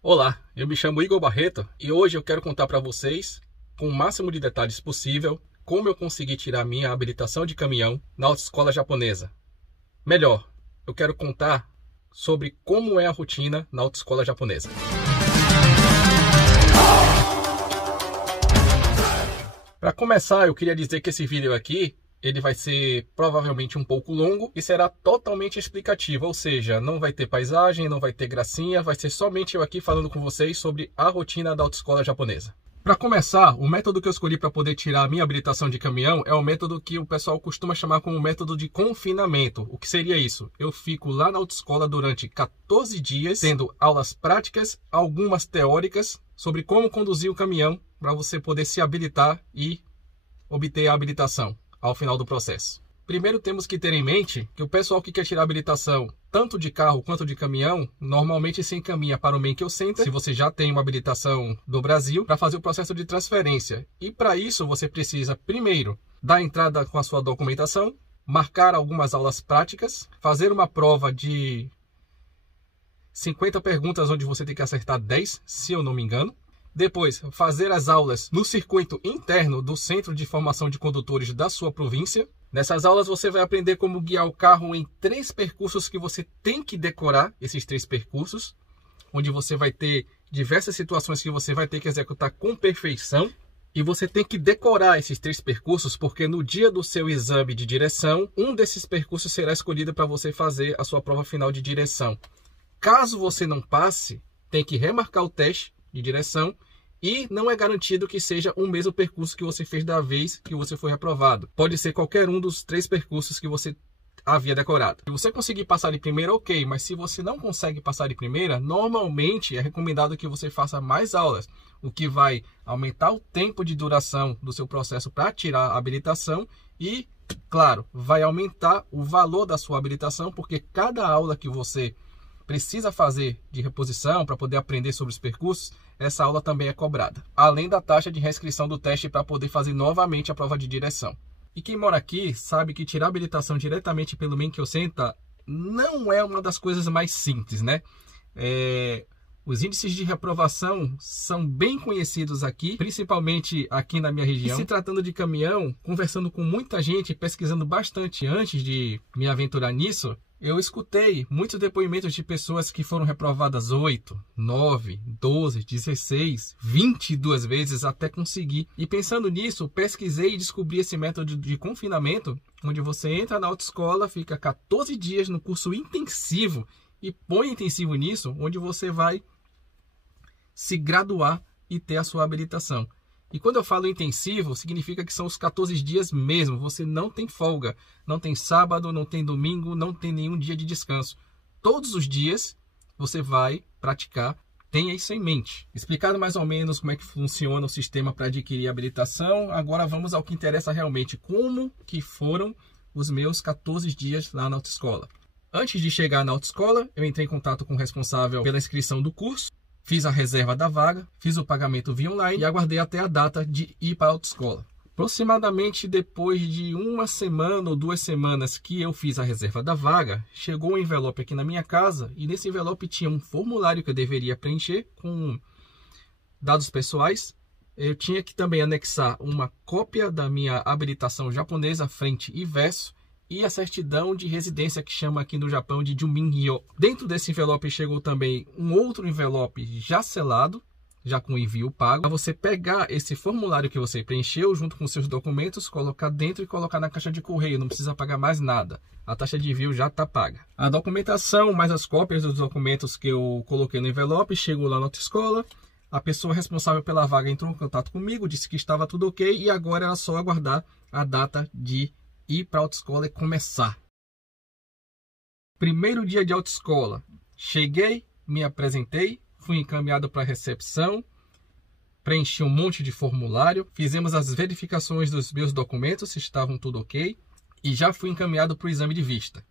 Olá, eu me chamo Igor Barreto e hoje eu quero contar para vocês, com o máximo de detalhes possível, como eu consegui tirar minha habilitação de caminhão na autoescola japonesa. Melhor, eu quero contar sobre como é a rotina na autoescola japonesa. Para começar, eu queria dizer que esse vídeo aqui ele vai ser provavelmente um pouco longo e será totalmente explicativo, ou seja, não vai ter paisagem, não vai ter gracinha, vai ser somente eu aqui falando com vocês sobre a rotina da autoescola japonesa. Para começar, o método que eu escolhi para poder tirar a minha habilitação de caminhão é o método que o pessoal costuma chamar como método de confinamento. O que seria isso? Eu fico lá na autoescola durante 14 dias, tendo aulas práticas, algumas teóricas, sobre como conduzir o caminhão para você poder se habilitar e obter a habilitação ao final do processo. Primeiro temos que ter em mente que o pessoal que quer tirar habilitação tanto de carro quanto de caminhão, normalmente se encaminha para o Menkyo Center, se você já tem uma habilitação do Brasil, para fazer o processo de transferência. E para isso você precisa primeiro dar entrada com a sua documentação, marcar algumas aulas práticas, fazer uma prova de 50 perguntas onde você tem que acertar 10, se eu não me engano. Depois, fazer as aulas no circuito interno do Centro de Formação de Condutores da sua província. Nessas aulas você vai aprender como guiar o carro em 3 percursos que você tem que decorar, esses 3 percursos, onde você vai ter diversas situações que você vai ter que executar com perfeição. E você tem que decorar esses 3 percursos, porque no dia do seu exame de direção, um desses percursos será escolhido para você fazer a sua prova final de direção. Caso você não passe, tem que remarcar o teste de direção e não é garantido que seja o mesmo percurso que você fez da vez que você foi reprovado. Pode ser qualquer um dos 3 percursos que você havia decorado. Se você conseguir passar de primeira, ok, mas se você não consegue passar de primeira, normalmente é recomendado que você faça mais aulas, o que vai aumentar o tempo de duração do seu processo para tirar a habilitação e, claro, vai aumentar o valor da sua habilitação, porque cada aula que você precisa fazer de reposição para poder aprender sobre os percursos, essa aula também é cobrada. Além da taxa de reinscrição do teste para poder fazer novamente a prova de direção. E quem mora aqui sabe que tirar habilitação diretamente pelo Menkyo Center não é uma das coisas mais simples, né? Os índices de reprovação são bem conhecidos aqui, principalmente aqui na minha região. E se tratando de caminhão, conversando com muita gente, pesquisando bastante antes de me aventurar nisso, eu escutei muitos depoimentos de pessoas que foram reprovadas 8, 9, 12, 16, 22 vezes até conseguir. E pensando nisso, pesquisei e descobri esse método de confinamento, onde você entra na autoescola, fica 14 dias no curso intensivo e põe intensivo nisso, onde você vai se graduar e ter a sua habilitação. E quando eu falo intensivo, significa que são os 14 dias mesmo. Você não tem folga, não tem sábado, não tem domingo, não tem nenhum dia de descanso. Todos os dias você vai praticar, tenha isso em mente. Explicado mais ou menos como é que funciona o sistema para adquirir habilitação, agora vamos ao que interessa realmente. Como que foram os meus 14 dias lá na autoescola? Antes de chegar na autoescola, eu entrei em contato com o responsável pela inscrição do curso. Fiz a reserva da vaga, fiz o pagamento via online e aguardei até a data de ir para a autoescola. Aproximadamente depois de 1 semana ou 2 semanas que eu fiz a reserva da vaga, chegou um envelope aqui na minha casa e nesse envelope tinha um formulário que eu deveria preencher com dados pessoais. Eu tinha que também anexar uma cópia da minha habilitação japonesa frente e verso e a certidão de residência que chama aqui no Japão de Jumin-hyo. Dentro desse envelope chegou também um outro envelope já selado, já com envio pago, para você pegar esse formulário que você preencheu junto com seus documentos, colocar dentro e colocar na caixa de correio, não precisa pagar mais nada. A taxa de envio já está paga. A documentação, mais as cópias dos documentos que eu coloquei no envelope, chegou lá na autoescola. A pessoa responsável pela vaga entrou em contato comigo, disse que estava tudo ok e agora era só aguardar a data de ir para a autoescola e começar. Primeiro dia de autoescola. Cheguei, me apresentei, fui encaminhado para a recepção, preenchi um monte de formulário, fizemos as verificações dos meus documentos, se estavam tudo ok, e já fui encaminhado para o exame de vista.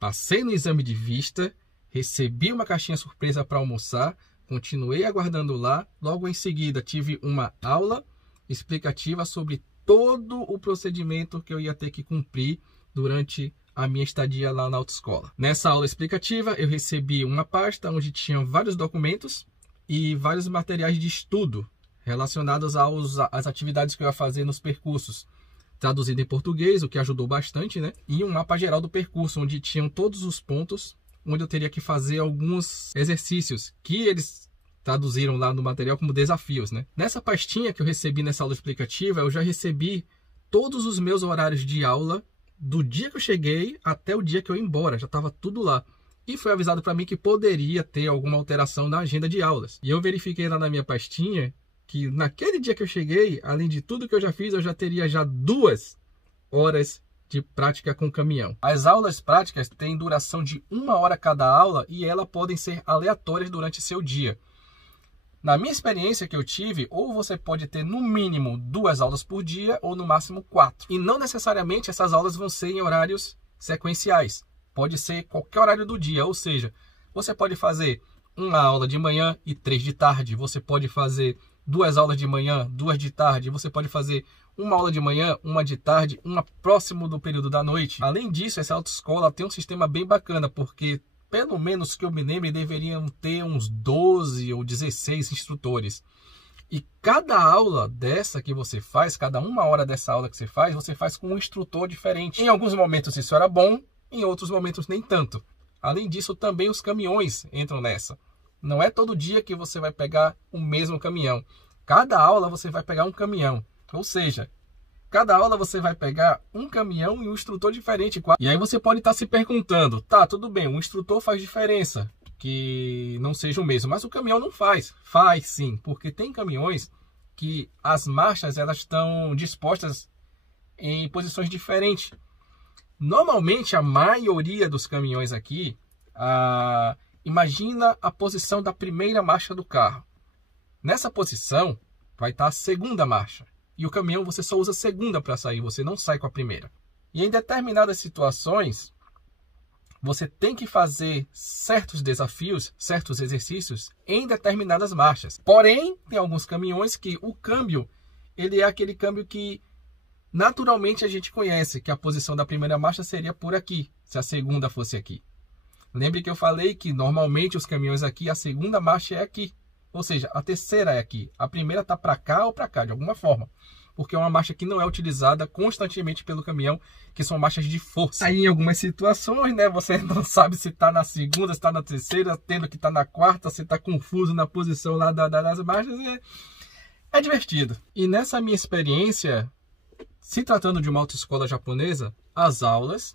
Passei no exame de vista, recebi uma caixinha surpresa para almoçar, continuei aguardando lá, logo em seguida tive uma aula explicativa sobre todo o procedimento que eu ia ter que cumprir durante a minha estadia lá na autoescola. Nessa aula explicativa, eu recebi uma pasta onde tinham vários documentos, e vários materiais de estudo relacionados às atividades que eu ia fazer nos percursos, traduzido em português, o que ajudou bastante, né? E um mapa geral do percurso, onde tinham todos os pontos, onde eu teria que fazer alguns exercícios que eles traduziram lá no material como desafios, né? Nessa pastinha que eu recebi nessa aula explicativa, eu já recebi todos os meus horários de aula do dia que eu cheguei até o dia que eu ia embora, já estava tudo lá. E foi avisado para mim que poderia ter alguma alteração na agenda de aulas. E eu verifiquei lá na minha pastinha que naquele dia que eu cheguei, além de tudo que eu já fiz, eu já teria 2 horas de prática com caminhão. As aulas práticas têm duração de 1 hora cada aula e elas podem ser aleatórias durante seu dia. Na minha experiência que eu tive, ou você pode ter no mínimo 2 aulas por dia ou no máximo 4. E não necessariamente essas aulas vão ser em horários sequenciais. Pode ser qualquer horário do dia, ou seja, você pode fazer uma aula de manhã e 3 de tarde. Você pode fazer 2 aulas de manhã, 2 de tarde. Você pode fazer uma aula de manhã, uma de tarde, uma próximo do período da noite. Além disso, essa autoescola tem um sistema bem bacana, porque pelo menos que eu me lembre, deveriam ter uns 12 ou 16 instrutores. E cada aula dessa que você faz, cada 1 hora dessa aula que você faz com um instrutor diferente. Em alguns momentos isso era bom, em outros momentos nem tanto. Além disso, também os caminhões entram nessa. Não é todo dia que você vai pegar o mesmo caminhão. Cada aula você vai pegar um caminhão. Ou seja, cada aula você vai pegar um caminhão e um instrutor diferente. E aí você pode estar se perguntando, tá, tudo bem, o instrutor faz diferença, que não seja o mesmo, mas o caminhão não faz. Faz sim, porque tem caminhões que as marchas elas estão dispostas em posições diferentes. Normalmente a maioria dos caminhões aqui, imagina a posição da primeira marcha do carro. Nessa posição vai estar a segunda marcha. E o caminhão você só usa a segunda para sair, você não sai com a primeira. E em determinadas situações, você tem que fazer certos desafios, certos exercícios em determinadas marchas. Porém, tem alguns caminhões que o câmbio, ele é aquele câmbio que naturalmente a gente conhece, que a posição da primeira marcha seria por aqui, se a segunda fosse aqui. Lembre que eu falei que normalmente os caminhões aqui, a segunda marcha é aqui. Ou seja, a terceira é aqui. A primeira está para cá ou para cá, de alguma forma. Porque é uma marcha que não é utilizada constantemente pelo caminhão, que são marchas de força. Aí em algumas situações, né, você não sabe se está na segunda, se está na terceira, tendo que estar na quarta, se está confuso na posição lá das marchas. É divertido. E nessa minha experiência, se tratando de uma autoescola japonesa, as aulas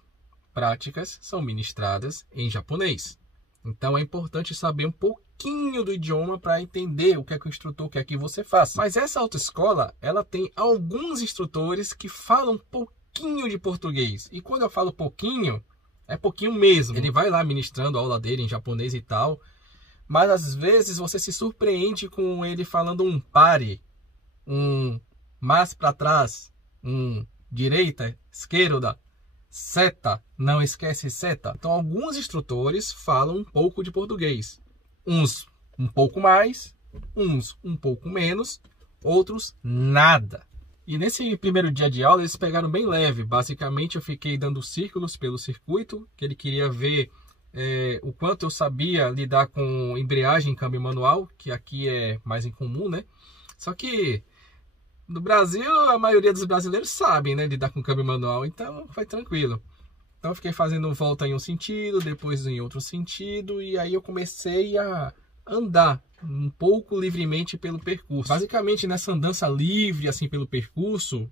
práticas são ministradas em japonês. Então é importante saber um pouquinho do idioma para entender o que é que o instrutor quer que você faça. Mas essa autoescola, ela tem alguns instrutores que falam um pouquinho de português. E quando eu falo pouquinho, é pouquinho mesmo. Ele vai lá ministrando a aula dele em japonês e tal. Mas às vezes você se surpreende com ele falando um pare, um mais para trás, um direita, esquerda, seta, não esquece seta. Então alguns instrutores falam um pouco de português. Uns um pouco mais, uns um pouco menos, outros nada. E nesse primeiro dia de aula eles pegaram bem leve. Basicamente eu fiquei dando círculos pelo circuito, que ele queria ver o quanto eu sabia lidar com embreagem em câmbio manual, que aqui é mais incomum, né? Só que no Brasil, a maioria dos brasileiros sabem, né, lidar com câmbio manual, então foi tranquilo. Então eu fiquei fazendo volta em um sentido, depois em outro sentido, e aí eu comecei a andar um pouco livremente pelo percurso. Basicamente, nessa andança livre, assim, pelo percurso,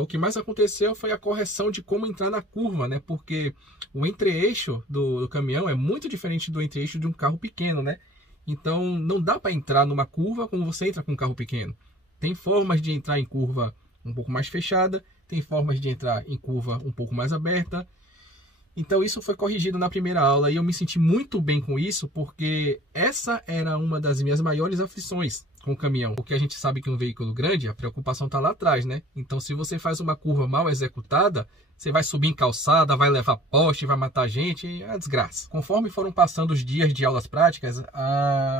o que mais aconteceu foi a correção de como entrar na curva, né? Porque o entre-eixo do caminhão é muito diferente do entre-eixo de um carro pequeno, né? Então não dá para entrar numa curva como você entra com um carro pequeno. Tem formas de entrar em curva um pouco mais fechada, tem formas de entrar em curva um pouco mais aberta. Então isso foi corrigido na primeira aula e eu me senti muito bem com isso, porque essa era uma das minhas maiores aflições com o caminhão. Porque a gente sabe que um veículo grande, a preocupação está lá atrás, né? Então se você faz uma curva mal executada, você vai subir em calçada, vai levar poste, vai matar gente, é uma desgraça. Conforme foram passando os dias de aulas práticas,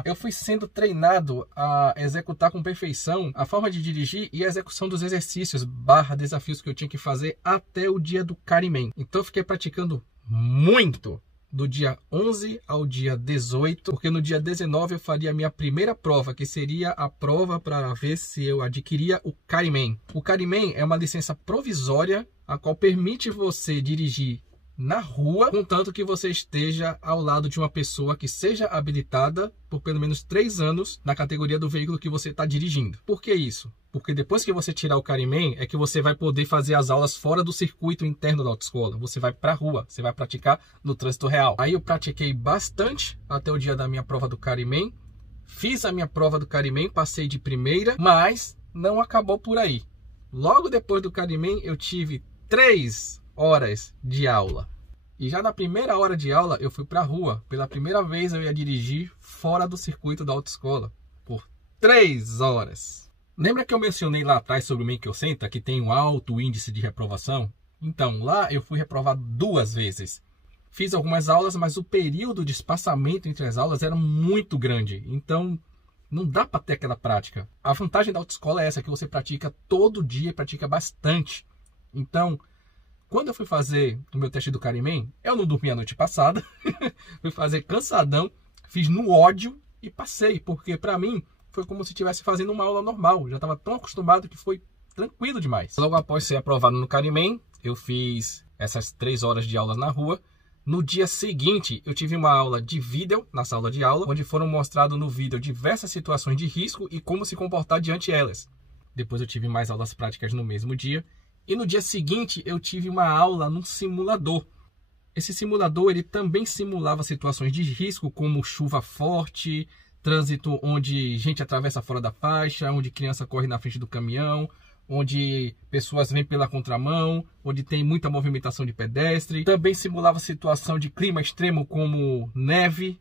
eu fui sendo treinado a executar com perfeição a forma de dirigir e a execução dos exercícios /desafios que eu tinha que fazer até o dia do Karimen. Então eu fiquei praticando muito do dia 11 ao dia 18, porque no dia 19 eu faria a minha primeira prova, que seria a prova para ver se eu adquiria o Carimen. O Carimen é uma licença provisória, a qual permite você dirigir na rua, contanto que você esteja ao lado de uma pessoa que seja habilitada por pelo menos 3 anos na categoria do veículo que você está dirigindo. Por que isso? Porque depois que você tirar o Carimen, é que você vai poder fazer as aulas fora do circuito interno da autoescola. Você vai para a rua, você vai praticar no trânsito real. Aí eu pratiquei bastante até o dia da minha prova do Carimen. Fiz a minha prova do Carimen, passei de primeira, mas não acabou por aí. Logo depois do Carimen, eu tive 3 horas de aula. E já na primeira hora de aula, eu fui para a rua. Pela primeira vez, eu ia dirigir fora do circuito da autoescola por 3 horas. Lembra que eu mencionei lá atrás sobre o Make Senta, que tem um alto índice de reprovação? Então, lá eu fui reprovado 2 vezes. Fiz algumas aulas, mas o período de espaçamento entre as aulas era muito grande. Então, não dá para ter aquela prática. A vantagem da autoescola é essa, que você pratica todo dia, pratica bastante. Então, quando eu fui fazer o meu teste do Carimen, eu não dormi a noite passada. Fui fazer cansadão, fiz no ódio e passei, porque para mim foi como se estivesse fazendo uma aula normal. Eu já estava tão acostumado que foi tranquilo demais. Logo após ser aprovado no Carimen, eu fiz essas 3 horas de aulas na rua. No dia seguinte, eu tive uma aula de vídeo na sala de aula, onde foram mostrados no vídeo diversas situações de risco e como se comportar diante elas. Depois eu tive mais aulas práticas no mesmo dia. E no dia seguinte, eu tive uma aula num simulador. Esse simulador ele também simulava situações de risco, como chuva forte, trânsito onde gente atravessa fora da faixa, onde criança corre na frente do caminhão, onde pessoas vêm pela contramão, onde tem muita movimentação de pedestre. Também simulava situação de clima extremo como neve.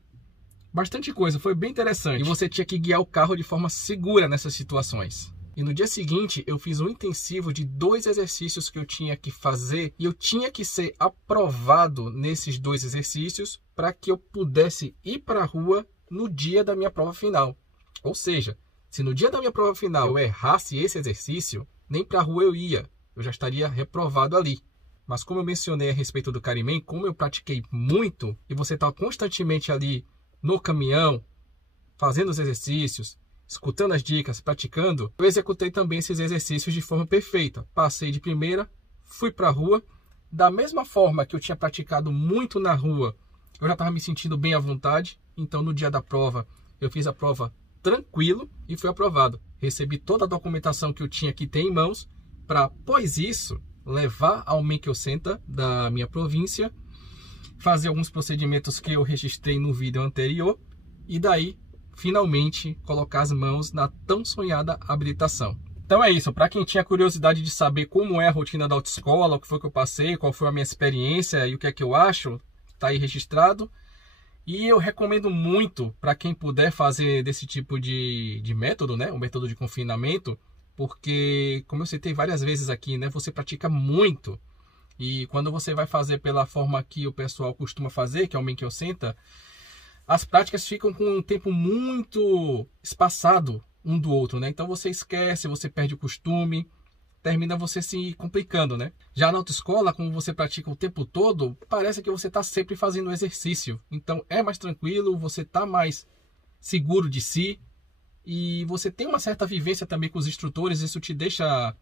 Bastante coisa, foi bem interessante. E você tinha que guiar o carro de forma segura nessas situações. E no dia seguinte, eu fiz um intensivo de 2 exercícios que eu tinha que fazer. E eu tinha que ser aprovado nesses 2 exercícios para que eu pudesse ir para a rua no dia da minha prova final. Ou seja, se no dia da minha prova final eu errasse esse exercício, nem para a rua eu ia. Eu já estaria reprovado ali. Mas como eu mencionei a respeito do Carimen, como eu pratiquei muito, e você está constantemente ali no caminhão, fazendo os exercícios, escutando as dicas, praticando, eu executei também esses exercícios de forma perfeita. Passei de primeira, fui para a rua. Da mesma forma que eu tinha praticado muito na rua, eu já estava me sentindo bem à vontade. Então, no dia da prova, eu fiz a prova tranquilo e fui aprovado. Recebi toda a documentação que eu tinha que ter em mãos para, após isso, levar ao Make Senta da minha província, fazer alguns procedimentos que eu registrei no vídeo anterior e daí finalmente colocar as mãos na tão sonhada habilitação. Então é isso, para quem tinha curiosidade de saber como é a rotina da autoescola, o que foi que eu passei, qual foi a minha experiência e o que é que eu acho, tá aí registrado. E eu recomendo muito para quem puder fazer desse tipo de método, né, o método de confinamento, porque, como eu citei várias vezes aqui, né, você pratica muito. E quando você vai fazer pela forma que o pessoal costuma fazer, que é o Make Senta, as práticas ficam com um tempo muito espaçado um do outro, né? Então você esquece, você perde o costume, termina você se complicando, né? Já na autoescola, como você pratica o tempo todo, parece que você está sempre fazendo exercício. Então é mais tranquilo, você está mais seguro de si e você tem uma certa vivência também com os instrutores, isso te deixa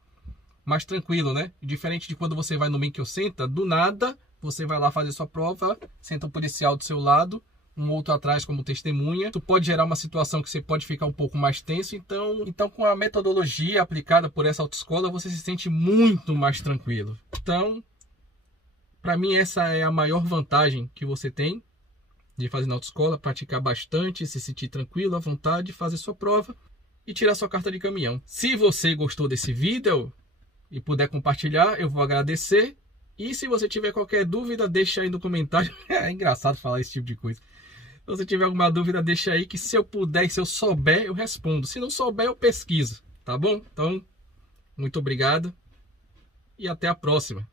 mais tranquilo, né? Diferente de quando você vai no Make Senta, do nada, você vai lá fazer sua prova, senta um policial do seu lado, um outro atrás como testemunha. Isso pode gerar uma situação que você pode ficar um pouco mais tenso. Então com a metodologia aplicada por essa autoescola, você se sente muito mais tranquilo. Então, para mim, essa é a maior vantagem que você tem de fazer na autoescola, praticar bastante, se sentir tranquilo, à vontade, fazer sua prova e tirar sua carta de caminhão. Se você gostou desse vídeo e puder compartilhar, eu vou agradecer. E se você tiver qualquer dúvida, deixa aí no comentário. É engraçado falar esse tipo de coisa. Se você tiver alguma dúvida, deixa aí que se eu puder e se eu souber, eu respondo. Se não souber, eu pesquiso, tá bom? Então, muito obrigado e até a próxima.